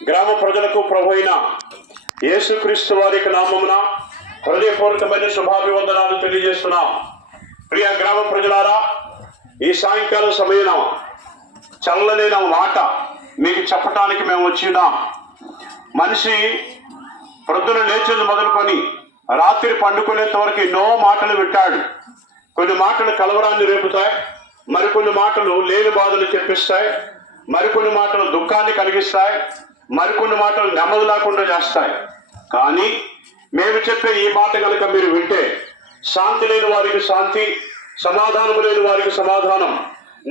గ్రామ ప్రజలకు ప్రభు అయిన యేసుక్రీస్తు వారి నామమున హృదయపూర్వకమైన శుభాభివందనాలు తెలియజేస్తున్నాం. ప్రియ గ్రామ ప్రజలారా, ఈ సాయంకాల సమయం చల్లలేని మాట మీకు చెప్పటానికి మేము వచ్చినాం. మనిషి ప్రొద్దున లేచింది మొదలుకొని రాత్రి పండుకునేంత వరకు ఎన్నో మాటలు వింటాడు. కొన్ని మాటలు కలవరాన్ని రేపుతాయి, మరికొన్ని మాటలు లేని బాధలు తెప్పిస్తాయి, మరికొన్ని మాటలు దుఃఖాన్ని కలిగిస్తాయి, మరికొన్ని మాటలు నెమ్మది లేకుండా చేస్తాయి. కానీ మేము చెప్పే ఈ మాట కనుక మీరు వింటే శాంతి లేని వారికి శాంతి, సమాధానము లేని వారికి సమాధానం,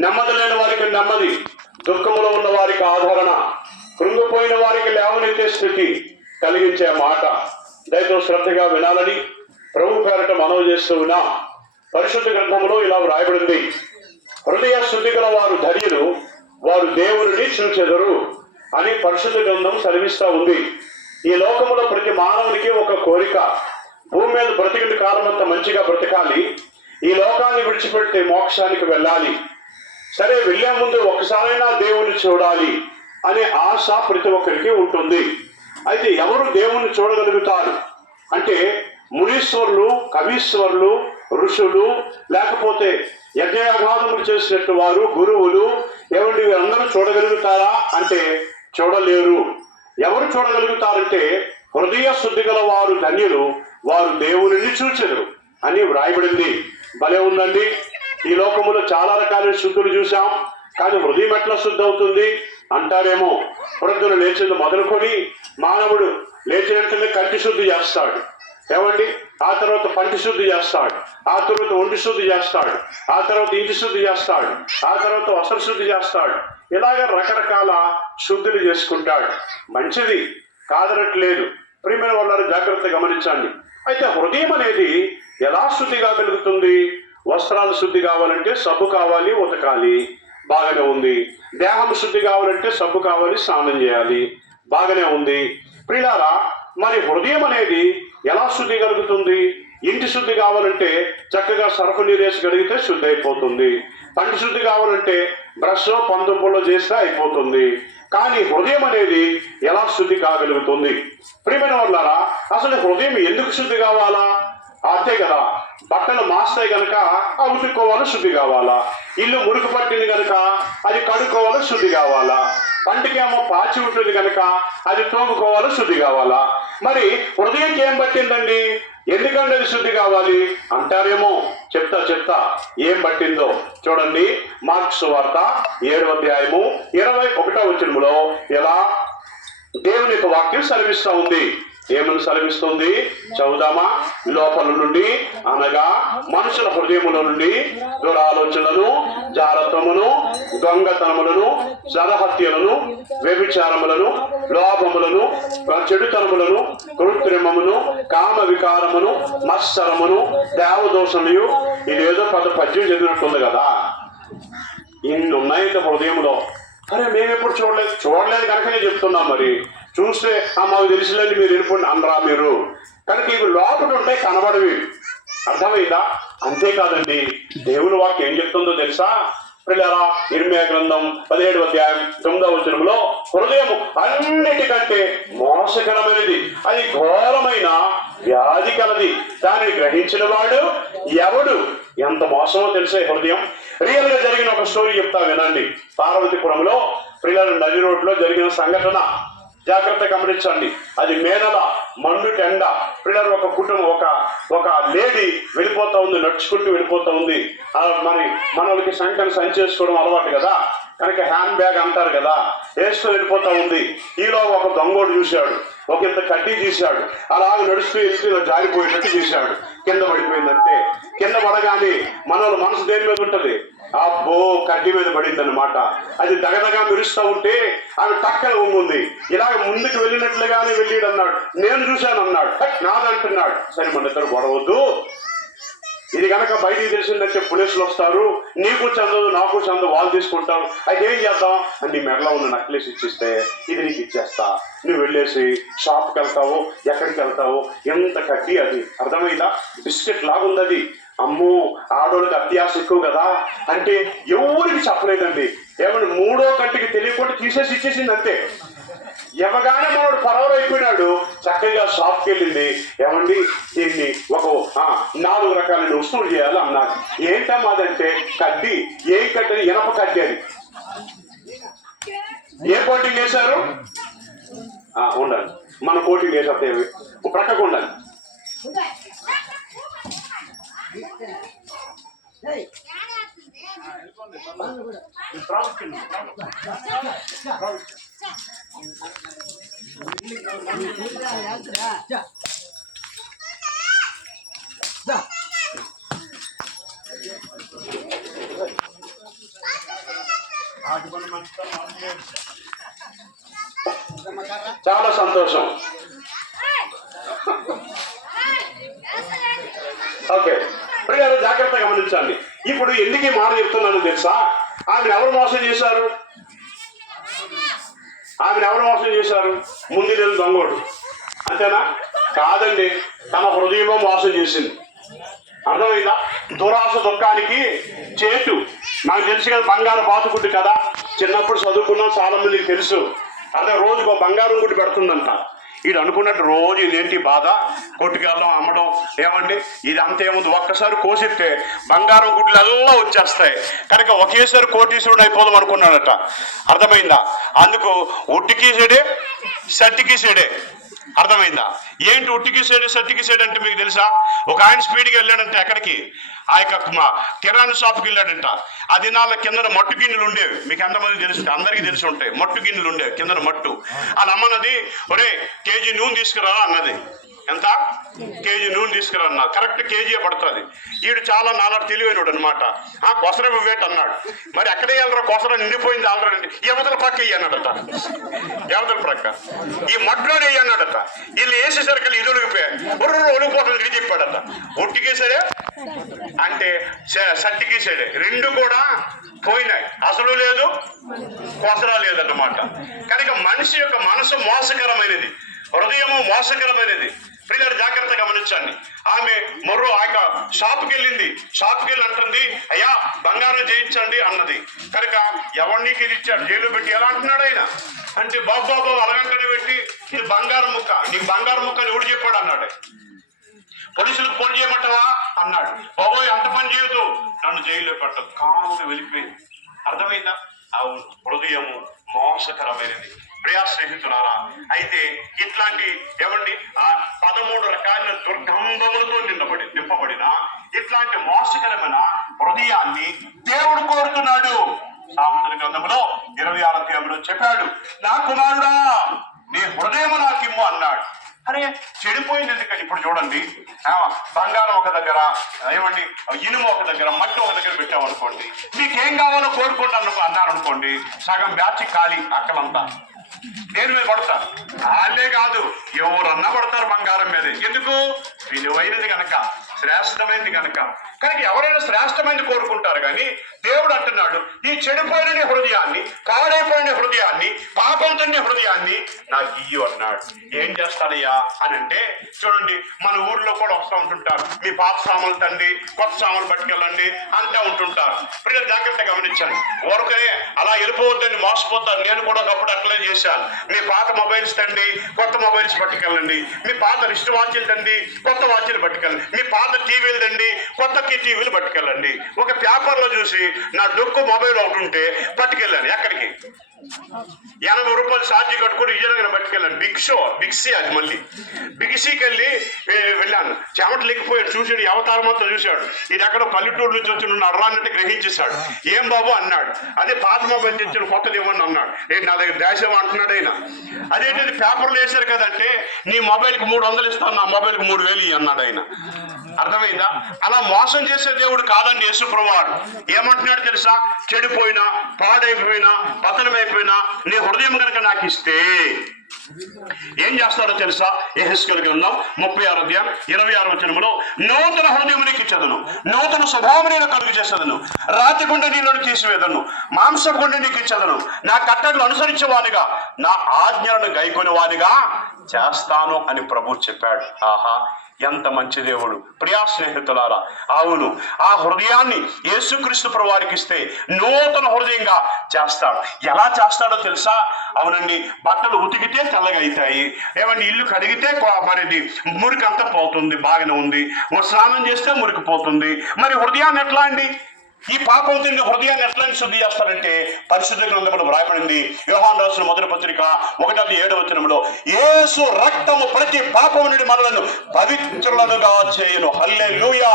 నెమ్మది లేని వారికి నెమ్మది, దుఃఖములో ఉన్న వారికి ఆదరణ, కృంగిపోయిన వారికి లేవనెత్తే స్థితి కలిగించే మాట. దయతో శ్రద్ధగా వినాలని ప్రభు పేరట మనవి చేస్తూ ఉన్నా. పరిశుద్ధ గ్రంథంలో ఇలా వ్రాయబడింది, హృదయ శుద్ధి గల వారు ధన్యులు, వారు దేవుని చూచెదరు అని పరిశుద్ధ గ్రంథం సెలవిస్తూ ఉంది. ఈ లోకంలో ప్రతి మానవునికి ఒక కోరిక, భూమి మీద బ్రతికిన కాలం అంతా మంచిగా బ్రతకాలి, ఈ లోకాన్ని విడిచిపెడితే మోక్షానికి వెళ్ళాలి, సరే వెళ్ళే ముందు ఒక్కసారైనా దేవుణ్ణి చూడాలి అనే ఆశ ప్రతి ఒక్కరికి ఉంటుంది. అయితే ఎవరు దేవుణ్ణి చూడగలుగుతారు అంటే మునీశ్వరులు, కవీశ్వరులు, ఋషులు, లేకపోతే యజ్ఞయాగాదములు చేసినట్టు వారు, గురువులు, ఏమండి వీరందరూ చూడగలుగుతారా అంటే చూడలేరు. ఎవరు చూడగలుగుతారంటే హృదయ శుద్ధి గల వారు ధన్యులు, వారు దేవుని చూచెదరు అని వ్రాయబడింది. భలే ఉందండి. ఈ లోకములో చాలా రకాల శుద్ధులు చూసాం, కానీ హృదయం ఎట్లా శుద్ధి అవుతుంది అంటారేమో. ప్రొద్దున లేచింది మొదలుకొని మానవుడు లేచినట్లనే కంటి శుద్ధి చేస్తాడు, ఏమండి, ఆ తర్వాత పంటి శుద్ధి చేస్తాడు, ఆ తర్వాత ఒంటి శుద్ధి చేస్తాడు, ఆ తర్వాత ఇంటి శుద్ధి చేస్తాడు, ఆ తర్వాత వస్త్ర శుద్ధి చేస్తాడు. ఇలాగ రకరకాల శుద్ధులు చేసుకుంటాడు. మంచిది, కాదనట్లేదు. ప్రియమైన వాళ్ళని జాగ్రత్త గమనించండి. అయితే హృదయం అనేది ఎలా శుద్ధి కాగలుగుతుంది? వస్త్రాలు శుద్ధి కావాలంటే సబ్బు కావాలి, ఉతకాలి, బాగానే ఉంది. దేహం శుద్ధి కావాలంటే సబ్బు కావాలి, స్నానం చేయాలి, బాగానే ఉంది. ప్రియులారా, మరి హృదయం అనేది ఎలా శుద్ధి కలుగుతుంది? ఇంటి శుద్ధి కావాలంటే చక్కగా సరఫు నీరేసి కడిగితే శుద్ధి అయిపోతుంది. పంటి శుద్ధి కావాలంటే బ్రష్ పందుపుల్లో చేస్తే అయిపోతుంది. కానీ హృదయం అనేది ఎలా శుద్ధి కాగలుగుతుంది? ప్రియమైన వాళ్ళారా, అసలు హృదయం ఎందుకు శుద్ధి కావాలా? అంతే కదా, బట్టలు మాస్తాయి కనుక అవి ఉతుక్కోవాలి, శుద్ధి కావాలా. ఇల్లు మురికి పట్టింది కనుక అది కడుక్కోవాలి, శుద్ధి కావాలా. పంటికేమో పాచి ఉంటుంది కనుక అది తోముకోవాలి, శుద్ధి కావాలా. మరి హృదయంకి ఏం పట్టిందండి? ఎందుకంటే అది శుద్ధి కావాలి అంటారేమో. చెప్తా ఏం పట్టిందో చూడండి. మార్కు సువార్త 7వ అధ్యాయము 21వ వచనములో ఎలా దేవుని యొక్క వాక్యం సెలవిస్తూ ఉంది. ఏమని సెలవిస్తుంది చదువుదామా? లోపల నుండి అనగా మనుషుల హృదయముల నుండి దురాలోచనలను, జారత్వమును, దొంగతనములను, జలహత్యలను, వ్యభిచారములను, లోభములను, చెడుతనములను, కృత్రిమమును, కామ వికారమును, మత్సరమును, దేవదోషములు. ఇదేదో పెద్ద పద్యం చదివినట్టుంది కదా. ఇన్ని ఉన్నాయి హృదయంలో. అరే మేము ఎప్పుడు చూడలేదు కనుకనే చెప్తున్నాం. మరి చూస్తే మాకు తెలిసిలేండి, మీరు వెళ్ళిపోండి అనరా మీరు. కనుక ఇవి లోపల ఉంటే కనబడవి. అర్థమైందా? అంతేకాదండి, దేవుని వాక్యం ఏం చెప్తుందో తెలుసా? పిల్లరా, ఇర్మియా గ్రంథం 17వ అధ్యాయం 9వ వచనంలో హృదయము అన్నిటికంటే మోసకరమైనది, అది ఘోరమైన వ్యాధి కలది, దానిని గ్రహించిన వాడు ఎవడు? ఎంత మోసమో తెలిసే హృదయం. రియల్ గా జరిగిన ఒక స్టోరీ చెప్తా వినండి. పార్వతీపురంలో పిల్లల నది రోడ్లో జరిగిన సంఘటన జాగ్రత్త గమనించండి. అది మే నెల, మండు ఎండ. పిల్లలు ఒక కుటుంబం, ఒక లేడీ వెళ్ళిపోతా ఉంది, నడుచుకుంటూ వెళ్ళిపోతా ఉంది. మరి మనకి సంఖ్యను సంచేసుకోవడం అలవాటు కదా, కనుక హ్యాండ్ బ్యాగ్ అంటారు కదా, వేస్తూ వెళ్ళిపోతా ఉంది. ఈలో ఒక దొంగోడు చూశాడు, ఒక ఇంత కడ్డీ తీశాడు, అలాగ నడుస్తూ వెళ్తూ జారిపోయినట్టు తీశాడు. కింద పడిపోయిందంటే, కింద పడగానే మనసు దేని మీద ఉంటుంది? అబ్బో, కడ్డీ మీద పడింది అనమాట. అది దగదగా మెరుస్తూ ఉంటే ఆమె టక్కన ఉంది. ఇలాగ ముందుకు వెళ్ళినట్లుగానే వెళ్ళాడు అన్నాడు. నేను చూశాను అన్నాడు. నాదంటున్నాడు. సరే, మన ఇద్దరు గొడవద్దు, ఇది కనుక బయటికి తెలిసిందంటే పోలీసులు వస్తారు, నీకు చందదు నాకు చందదు, వాళ్ళు తీసుకుంటారు. అయితే ఏం చేద్దాం? నీ మెడలో ఉన్న నెక్లెస్ ఇచ్చిస్తే ఇది నీకు ఇచ్చేస్తా, నువ్వు వెళ్ళేసి షాప్కి వెళ్తావు, ఎక్కడికి వెళ్తావు, ఎంత కడ్డీ అది, అర్థమైందా? బిస్కెట్ లాగుంది అది. అమ్మో, ఆడోళ్ళకి అత్యాశ ఎక్కువ కదా అంటే ఎవరికి చెప్పలేదండి. ఏమన్నా మూడో కంటికి తెలియకుండా తీసేసి ఇచ్చేసింది అంతే. ఇవ్వగానే మనోడు పరవరు అయిపోయినాడు. చక్కగా షాప్కి వెళ్ళింది. ఏమండి దీన్ని ఒక 4 రకాలైన వస్తువులు చేయాలి అన్నారు. ఏంటమ్మా అదంటే కడ్డీ. ఏం కడ్డీ? ఇనప కడ్డీ అని. ఏ కోటింగ్ వేశారు? ఉండాలి, మన కోటింగ్ వేసేస్తే ప్రక్కకు ఉండాలి. చాలా సంతోషం. ఓకే ప్రియులారా, జాగ్రత్తగా గమనించండి. ఇప్పుడు ఎందుకు మాట చెప్తున్నాను తెలుసా? ఆమెను ఎవరు మోసం చేశారు? ముందు దొంగోడు అంతేనా? కాదండి, తన హృదయమో మోసం చేసింది. అర్థమైందా? దురాశ దుఃఖానికి చేటు. నాకు తెలుసు కదా, బంగారు బాతుకుంటు కదా, చిన్నప్పుడు చదువుకున్నాం, చాలా మందికి తెలుసు. అదే రోజుకు బంగారం గుడ్డు పెడుతుందంట. ఇది అనుకున్నట్టు రోజు ఇదేంటి బాధ, కొట్టుకెళ్ళడం అమ్మడం. ఏమండి ఇది అంతేముంది, ఒక్కసారి కోసిస్తే బంగారం గుడ్లు ఎల్లా వచ్చేస్తాయి కనుక ఒకేసారి కోటీశ్వరుడు అయిపోదాం అనుకున్నాడట. అర్థమైందా? అందుకు ఉట్టికి సెడే సట్టికి సెడే. అర్థమైందా? ఏంటి ఉట్టికి సైడ్ సట్టికి సైడ్ అంటే మీకు తెలుసా? ఒక ఆయన స్పీడ్గా వెళ్ళాడంటే ఎక్కడికి, ఆ యొక్క కిరాణా షాప్కి వెళ్ళాడంట. ఆ దినాల కింద మట్టు గిన్నెలు ఉండేవి. మీకు ఎంతమంది తెలుసు? అందరికీ తెలిసి ఉంటాయి. మట్టు గిన్నెలు ఉండేవి, కింద మట్టు. అది అమ్మన్నది, ఒరే కేజీ నూనె తీసుకురా అన్నది. ఎంత? కేజీ నూనె తీసుకురా అన్నా. కరెక్ట్ కేజీ పడుతుంది. వీడు చాలా నాలుగు తెలివైనడు అనమాట. కొసర వేట్ అన్నాడు. మరి ఎక్కడే వెళ్ళరా, కొసర నిండిపోయింది ఆల్రెడీ. ఎవతల పక్క వెయ్యి అన్నాడట. ఎవతల ప్రక్క ఈ మట్లోనే వెయ్యి అన్నాడట. వీళ్ళు వేసేసరికి ఇది ఒలిగిపోయాయి. ఒలిగిపోతుంది ఇది చెప్పాడట. ఒట్టికే సరే అంటే సట్టికి సరే, రెండు కూడా పోయినాయి. అసలు లేదు, కొసరా లేదన్నమాట. కనుక మనిషి యొక్క మనసు మోసకరమైనది, హృదయము మోసకరమైనది. ప్రియులారా, జాగ్రత్తగా గమనించండి. ఆమె మరో ఆక షాప్కి వెళ్ళింది. షాప్కి వెళ్ళి అంటుంది, అయ్యా బంగారం చేయించండి అన్నది. కనుక ఎవరినీకి ఇది ఇచ్చాడు, జైలు పెట్టి. ఎలా అంటున్నాడు ఆయన అంటే, బాబు అలగంటని పెట్టి ఇది బంగారం ముక్క, నీకు బంగారం ముక్క అని ఎవడు చెప్పాడు అన్నాడు. పోలీసులకు ఫోన్ చేయమంటావా అన్నాడు. బాబోయ్ అంత పని చేయదు, నన్ను జైల్లో పెట్టదు. కాముగా వెళ్ళిపోయింది. అర్థమైందా? అవును, హృదయము మోసకరమైనది. ప్రియా స్నేహితులారా, అయితే ఇట్లాంటి ఏమండి 13 రకాల దుర్గంధములతో నింపబడిన ఇట్లాంటి మోసకరమైన హృదయాన్ని దేవుడు కోరుతున్నాడు. సామెతల గ్రంథంలో 26వ అధ్యాయంలో చెప్పాడు, నా కుమారుడా నీ హృదయము నాకిమ్ము అన్నాడు. అరే చెడిపోయింది ఎందుకని? ఇప్పుడు చూడండి, బంగారం ఒక దగ్గర, ఏమండి ఇనుము ఒక దగ్గర, మట్టి ఒక దగ్గర పెట్టామనుకోండి, మీకేం కావాలో కోరుకోండి అన్నారు అనుకోండి, సగం బ్యాచ్ ఖాళీ. అక్కలంతా దేని మీద పడతారు? వాళ్ళే కాదు, ఎవరన్నా పడతారు బంగారం మీద. ఎందుకు? విలువైనది కనుక, శ్రేష్టమైనది కనుక. కనుక ఎవరైనా శ్రేష్టమైనది కోరుకుంటారు. కానీ దేవుడు అంటున్నాడు, ఈ చెడిపోయిన హృదయాన్ని, కాడైపోయిన హృదయాన్ని, పాపంతో హృదయాన్ని నాకు ఇయ్యు అన్నాడు. ఏం చేస్తాడయ్యా అని అంటే, చూడండి మన ఊర్లో కూడా వస్తూ ఉంటుంటారు, మీ పాత సామాన్లు తండి, కొత్త సామాన్లు పట్టుకెళ్ళండి అంతా ఉంటుంటారు. ప్రజలు జాగ్రత్తగా గమనించండి. ఊరకనే అలా వెళ్ళిపోవద్దని మోసపోతారు. నేను కూడా ఒకప్పుడు అట్లనే చేశాను. మీ పాత మొబైల్స్ తండి, కొత్త మొబైల్స్ పట్టుకెళ్ళండి. మీ పాత రిస్ట్ వాచీలు తండి, కొత్త వాచీలు పట్టుకెళ్ళండి. మీ పాత టీవీలు తండి, కొత్త టీవీలు పట్టుకెళ్ళండి. ఒక పేపర్లో చూసి నా డొక్కు మొబైల్ ఒకటి ఉంటే పట్టుకెళ్ళాను. ఎక్కడికి? 80 రూపాయలు ఛార్జీ కట్టుకుని విజయనగరం పట్టుకెళ్ళాను. బిక్సీ అది మళ్ళీ బిక్సీకి వెళ్ళాను. చెమటలు ఎక్కిపోయాడు. చూసాడు, అవతారం మొత్తం చూశాడు. ఇది ఎక్కడో పల్లెటూరు నుంచి వచ్చి నువ్వు అర్రాన్నట్టు గ్రహించేశాడు. ఏం బాబు అన్నాడు. అదే పాత మొబైల్ తెచ్చాడు, కొత్తది ఇవ్వండి అన్నాడు. ఏంటి నా దగ్గర దేశం అంటున్నాడు ఆయన. అదేంటి పేపర్లు వేశారు కదంటే, నీ మొబైల్కి 300 ఇస్తాను, నా మొబైల్కి 3000 అన్నాడు ఆయన. అర్థమైందా? అలా మోసం చేసే దేవుడు కాదండి యేసు ప్రభువారు. ఏమంటున్నాడు తెలుసా? చెడిపోయినా, పాడైపోయినా, పతనమైపోయినా నీ హృదయం కనుక నాకు ఇస్తే ఏం చేస్తాడో తెలుసా? యెహెజ్కేలు గ్రంథం 36వ అధ్యాయం 26వ వచనములో, నూతన హృదయం నీకు ఇచ్చెదను, నూతన స్వభావం నేను కలుగు చేసేదను, రాతి గుండె నీలోని తీసివేదను, మాంస గుండె నీకు ఇచ్చెదను, నా కట్టడలు అనుసరించేవానిగా, నా ఆజ్ఞలను గైకొని వానిగా చేస్తాను అని ప్రభు చెప్పాడు. ఆహా, ఎంత మంచి దేవుడు. ప్రియా స్నేహితులారా, అవును, ఆ హృదయాన్ని యేసుక్రీస్తు ప్రభువారికి ఇస్తే నూతన హృదయంగా చేస్తాడు. ఎలా చేస్తాడో తెలుసా? అవునండి, బట్టలు ఉతికితే తెల్లగా అవుతాయి, ఏమండి ఇల్లు కడిగితే మరి మురికి అంతా పోతుంది, బాగానే ఉంది. స్నానం చేస్తే మురికి పోతుంది. మరి హృదయాన్ని ఎట్లా అండి, ఈ పాపం తిన్న హృదయాన్ని ఎట్లా శుద్ధి చేస్తారంటే, పరిశుద్ధ గ్రంథంలో వ్రాయబడింది, యోహాను రాసిన మొదటి పత్రిక 1:7 యేసు రక్తము ప్రతి పాపము నుండి మనలను పవిత్రులనుగా చేయను. హల్లెలూయా.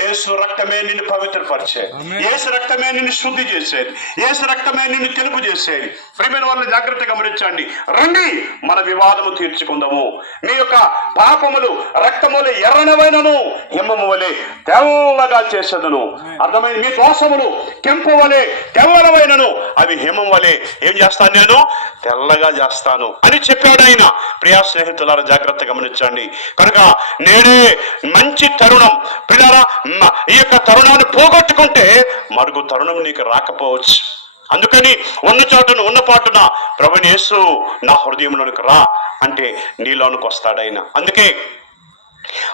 యేసు రక్తమే నిన్ను పవిత్రపరిచేది, యేసు రక్తమే నిన్ను శుద్ధి చేసేది, యేసు రక్తమే నిన్ను తెలుపు చేసేది. ప్రియమైన వాళ్ళని జాగ్రత్తగా గమనించండి. రండి, మన వివాదము తీర్చుకుందాము. మీ యొక్క పాపములు రక్తములు ఎర్రనవైనను హిమము వలె తెల్లగా చేసేదను. అర్థం, మీ దోషములు కెంపు వలె తెల్లవైనను అవి హిమం వలె ఏం చేస్తాను, నేను తెల్లగా చేస్తాను అని చెప్పాడు ఆయన. ప్రియా స్నేహితులారా, జాగ్రత్తగా గమనించండి. కనుక నేడే మంచి తరుణం. ప్రియారా, ఈ యొక్క తరుణాన్ని పోగొట్టుకుంటే మరుగు తరుణం నీకు రాకపోవచ్చు. అందుకని ఉన్న చోటను ఉన్న పాటున ప్రభువైన యేసు నా హృదయంలోనికి రా అంటే నీలోనికి వస్తాడైనా. అందుకే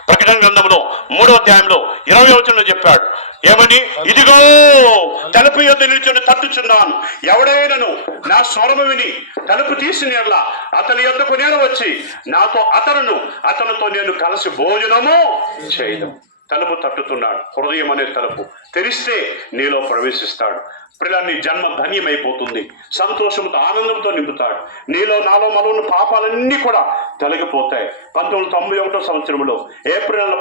ప్రకటన గ్రంథంలో 3:20 చెప్పాడు, ఏమని? ఇదిగో తలుపు యొద్ద నిలుచుని తట్టుచున్నాను, ఎవడైనను నా స్వరము విని తలుపు తీసిన యెడల అతని యొద్దకు నేను వచ్చి నాతో అతనితో నేను కలిసి భోజనము చేయను. తలుపు తట్టుతున్నాడు. హృదయం అనే తలుపు తెరిస్తే నీలో ప్రవేశిస్తాడు. నీ జన్మ ధన్యమైపోతుంది. సంతోషంతో ఆనందంతో నింపుతాడు. నీలో నాలో ఉన్న పాపాలన్నీ కూడా తొలగిపోతాయి. 1991 ఏప్రిల్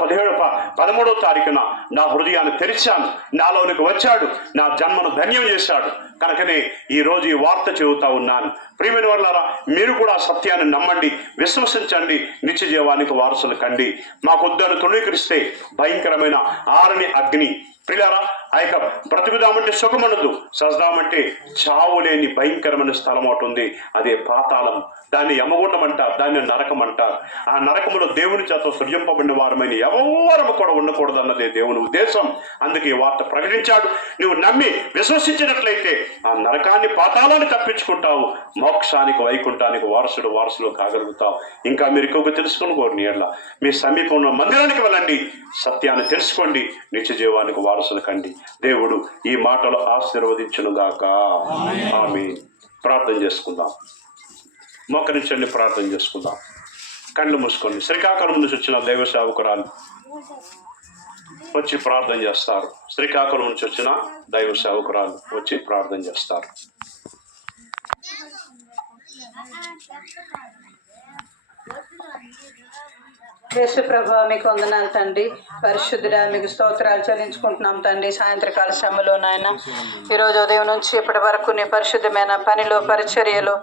13వ తారీఖున నా హృదయాన్ని తెరిచాను, నాలోనికి వచ్చాడు, నా జన్మను ధన్యం చేశాడు. కనుకనే ఈ రోజు ఈ వార్త చెబుతా ఉన్నాను. ప్రియమైన వాళ్ళారా, మీరు కూడా సత్యాన్ని నమ్మండి, విశ్వసించండి, నిత్య జీవానికి వారసులు కండి. మాకొద్దని తృణీకరిస్తే భయంకరమైన ఆరని అగ్ని. ప్రియారా, ఆ యొక్క బ్రతుకుదామంటే సుఖమనదు, సజదామంటే చావు లేని భయంకరమైన స్థలం ఒకటి ఉంది. అదే పాతాళం. దాన్ని యమగుండం అంటారు, దాన్ని నరకం అంటారు. ఆ నరకములో దేవుని చేత సృజింపబడిన వారమైన ఎవరము కూడా ఉండకూడదు అన్నదే దేవుని ఉద్దేశం. అందుకే ఈ వార్త ప్రకటించాడు. నువ్వు నమ్మి విశ్వసించినట్లయితే ఆ నరకాన్ని, పాతాళాన్ని తప్పించుకుంటావు, మోక్షానికి, వైకుంఠానికి వారసులు కాగలుగుతావు. ఇంకా మీరు ఎక్కువగా తెలుసుకుని కోరిన యెడల మీ సమీపంలో మందిరానికి వెళ్ళండి, సత్యాన్ని తెలుసుకోండి, నిత్య జీవానికి వారసులు కండి. దేవుడు ఈ మాటలు ఆశీర్వదించునుగాక. ఆమేన్. ప్రార్థన చేసుకుందాం. మోకరించండి, ప్రార్థన చేసుకుందాం. కళ్ళు మూసుకోండి. శ్రీకాకుళం నుంచి వచ్చిన దైవ సేవకురాలు వచ్చి ప్రార్థన చేస్తారు. శ్రీకాకుళం నుంచి వచ్చిన దైవ సేవకురాలు వచ్చి ప్రార్థన చేస్తారు. యేసు ప్రభు, మీకు వందనాలు తండ్రి. పరిశుద్ధుడా, మీకు స్తోత్రాలు చెల్లించుకుంటున్నాం తండ్రి. సాయంత్రకాల సమయంలో నాయన, ఈరోజు ఉదయం నుంచి ఇప్పటి వరకు నీ పరిశుద్ధమైన పనిలో, పరిచర్యలో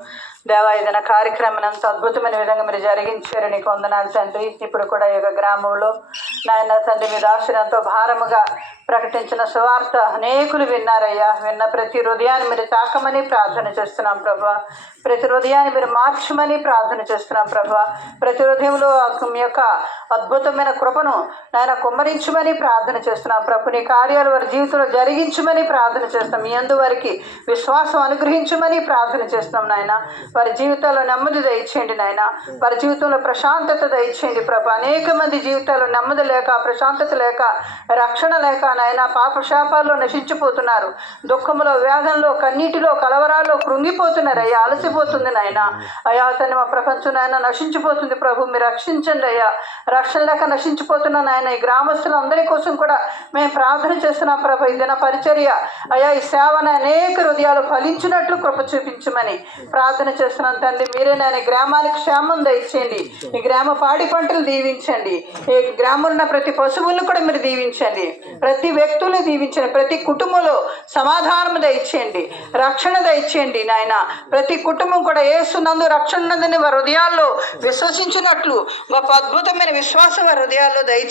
దేవా, ఏదైనా కార్యక్రమం అంత అద్భుతమైన విధంగా మీరు జరిగించారు. నీకు వందనాలు తండ్రి. ఇప్పుడు కూడా ఈ యొక్క గ్రామంలో నాయన తండ్రి, మీ దాసులంతో భారముగా ప్రకటించిన సువార్త అనేకులు విన్నారయ్యా. విన్న ప్రతి హృదయాన్ని మీరు తాకమని ప్రార్థన చేస్తున్నాం ప్రభా. ప్రతి హృదయాన్ని మీరు మార్చమని ప్రార్థన చేస్తున్నాం ప్రభా. ప్రతి హృదయంలో మీ యొక్క అద్భుతమైన కృపను నాయన కుమ్మరించమని ప్రార్థన చేస్తున్నాం ప్రభు. నీ కార్యాలు వారి జీవితంలో జరిగించమని ప్రార్థన చేస్తున్నాం. మీ అందు వారికి విశ్వాసం అనుగ్రహించమని ప్రార్థన చేస్తున్నాం నాయన. వారి జీవితాల్లో నెమ్మది దయచేయండి నాయన. వారి జీవితంలో ప్రశాంతత దయచేయండి ప్రభు. అనేక మంది జీవితాల్లో నెమ్మది లేక, ప్రశాంతత లేక, రక్షణ లేక నాయన పాప శాపాల్లో నశించిపోతున్నారు. దుఃఖంలో, వేదనలో, కన్నీటిలో, కలవరాల్లో కృంగిపోతున్నారు అయ్యా. అలసిపోతుంది నాయన. అయ్యా తను మా ప్రపంచం నాయన నశించిపోతుంది ప్రభు. మీరు రక్షించండి అయ్యా. రక్షణ లేక నశించిపోతున్న నాయన ఈ గ్రామస్తులందరి కోసం కూడా మేము ప్రార్థన చేస్తున్నాం ప్రభు. ఈ దిన పరిచర్య అయ్యా, ఈ సేవను అనేక హృదయాలు ఫలించినట్లు కృప చూపించమని ప్రార్థన చేస్తున్నాను తండ్రి. మీరే నాయన గ్రామానికి క్షేమం దయచేయండి. ఈ గ్రామ పాడి పంటలు దీవించండి. ఈ గ్రామంలో ఉన్న ప్రతి పశువులను కూడా మీరు దీవించండి. ప్రతి వ్యక్తులు దీవించండి. ప్రతి కుటుంబంలో సమాధానం దయచేయండి, రక్షణ దయచేయండి నాయన. ప్రతి కుటుంబం కూడా యేసునందు రక్షణ నందని వారి హృదయాల్లో విశ్వసించినట్లు గొప్ప అద్భుతమైన విశ్వాసం వారి హృదయాల్లో దయచేయండి.